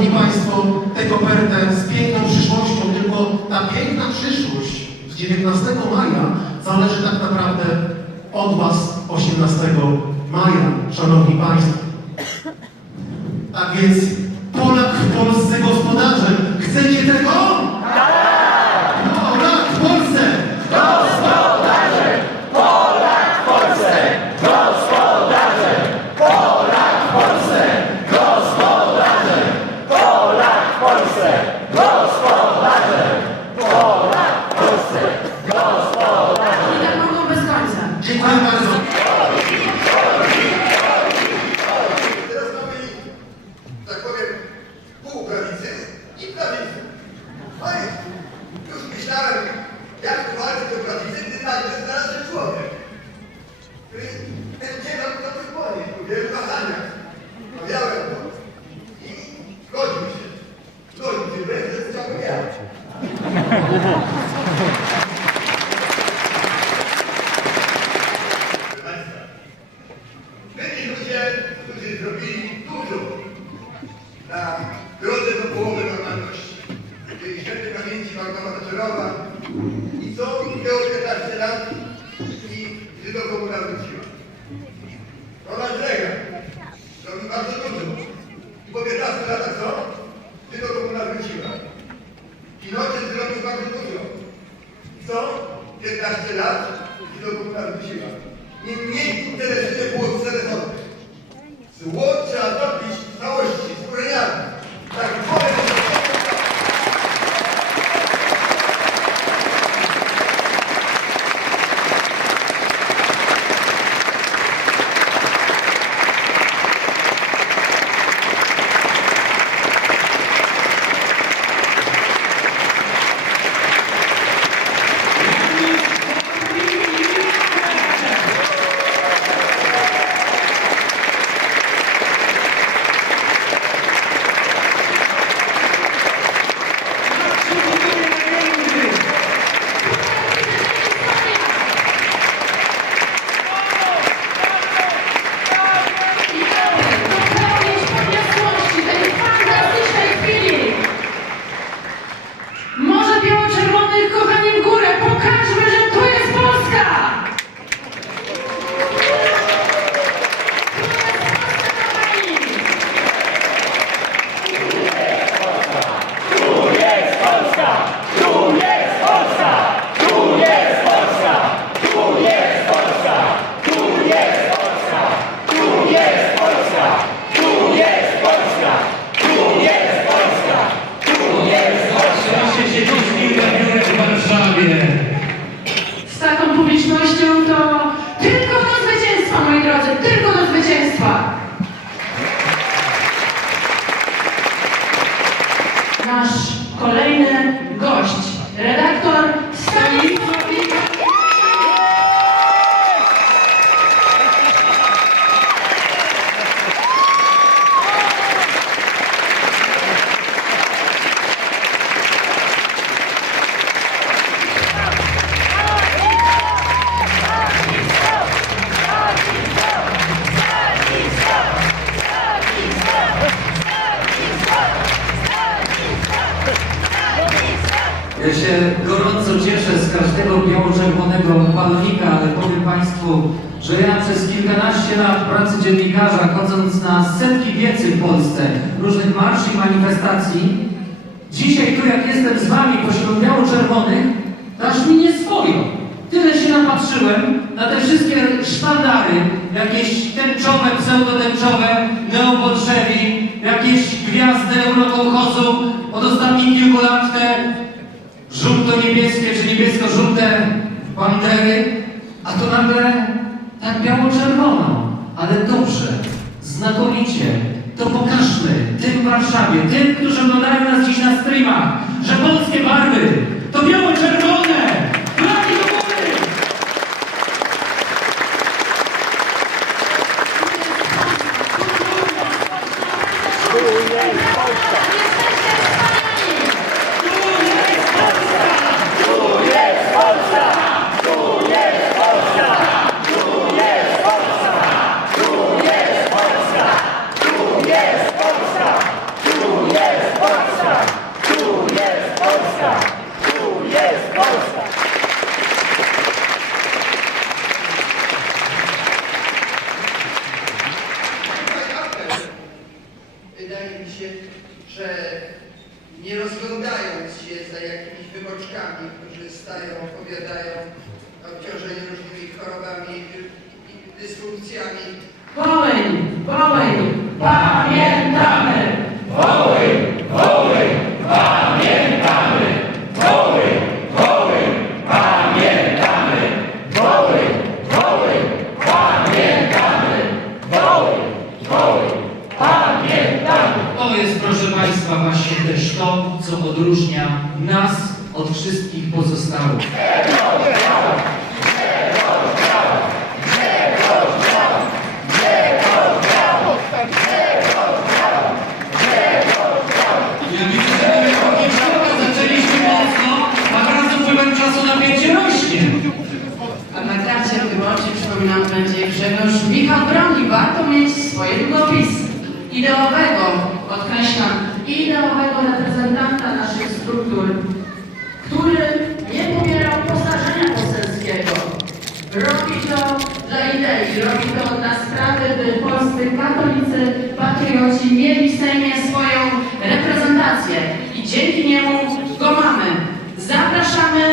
Szanowni Państwo, tę kopertę z piękną przyszłością, tylko ta piękna przyszłość z 19 maja zależy tak naprawdę od Was 18 maja, Szanowni Państwo. Tak więc Kolejny gość, redaktor Stanisław się gorąco cieszę z każdego biało-czerwonego balonika, ale powiem Państwu, że ja przez kilkanaście lat pracy dziennikarza, chodząc na setki wiecy w Polsce, różnych marszy i manifestacji, dzisiaj tu jak jestem z Wami pośród biało-czerwonych, aż mi nieswojo. Tyle się napatrzyłem na te wszystkie sztandary, jakieś tęczowe, pseudotęczowe, neobolszewi, jakieś gwiazdy eurokołchozu od ostatnich kilku lat, te żółto-niebieskie czy niebiesko-żółte pantery, a to nagle tak biało-czerwono. Ale dobrze, znakomicie, to pokażmy tym w Warszawie, tym, którzy oglądają nas dziś na streamach, że polskie barwy to biało-czerwone! Ideowego, podkreślam, ideowego reprezentanta naszych struktur, który nie pobierał posażenia poselskiego. Robi to dla idei, robi to dla sprawy, by polscy katolicy, patrioci mieli w Sejmie swoją reprezentację i dzięki niemu go mamy. Zapraszamy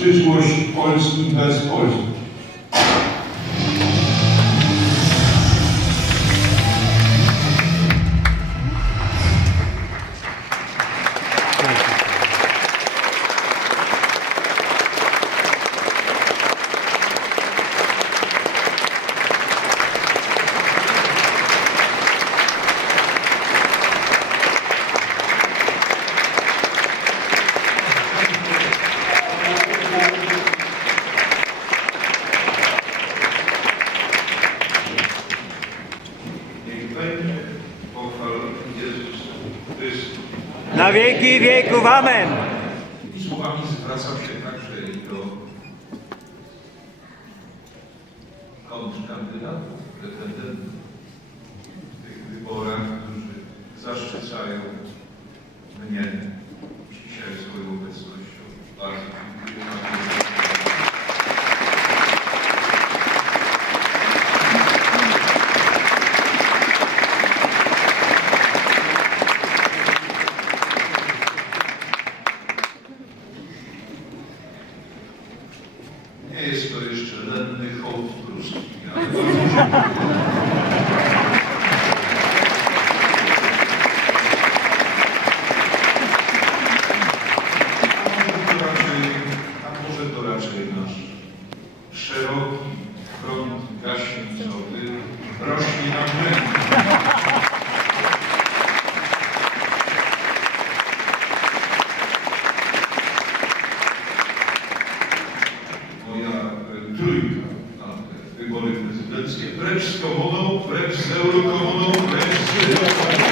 przyszłość Polski bez Polski. Na wieki wieków, amen. I słowami zwracam się także i do pretendentów Reč z komorą, reč z eurokomorą, reč z...